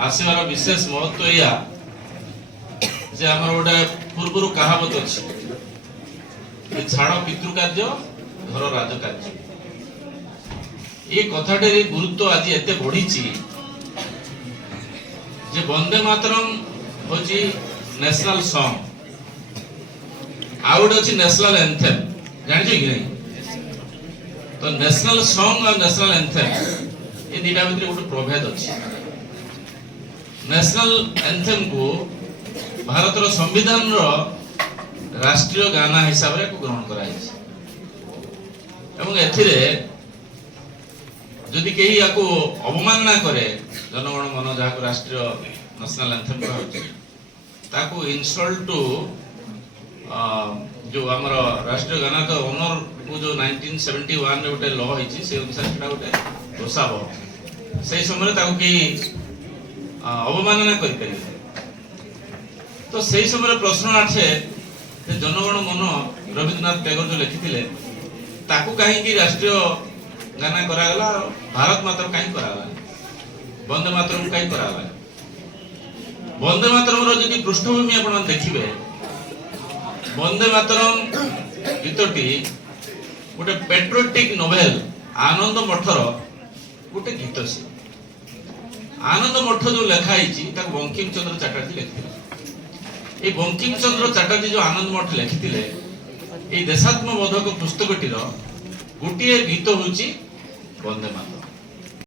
आसवार विशेष महत्व या जे आमर गोटे पूर्व कहावत अच्छी छाड़ पितृकार्य घर राजकार्य ये कथाटे गुरुत्व आज एते बढ़ी जे वंदे मातरम होची नेशनल सॉन्ग आउट अच्छी नेशनल एंथेम जान कि नहीं तो नेशनल सॉन्ग और नेशनल एंथेम ये दीटा भितर गोटे प्रभेद अच्छी नेशनल एंथेम को भारतर संविधान रो राष्ट्रीय गाना हिसाब रे ग्रहण कराई जदि कहीं या अवमानना करे जनगण मन जहाँ को राष्ट्रीय नेशनल एंथेम ताकू इनसल्ट टू जो आमर राष्ट्रीय गाना तो ओनर को जो 1971 रे गोटे लॉ होइछि से अनुसार सेटा गोटे दोषाव से समय ताकू कि अवमानना करि परिबे तो सही समय प्रश्न आछे जनगण मन रविन्द्रनाथ टैगोर जो लिखिथिले ताकू कहीं की राष्ट्रीय गाना करागला भारत मातरम कहीं करागला वंदे मातरम कहीं करागला वंदे मातरम रो जदि पृष्ठभूमि आपण देखिबे वंदे मातरम गीतटी गोटे पेट्रियोटिक नोवेल आनंद मठर गोटे गीत से आनंद मठ जो लेखा ताको बंकिम चंद्र चटर्जी लिखिथिले ए बंकिम चंद्र चटर्जी जो आनंद मठ लिखिथिले ए देशात्मबोधक पुस्तकटीर गोटे गीत होची वंदे मातरम।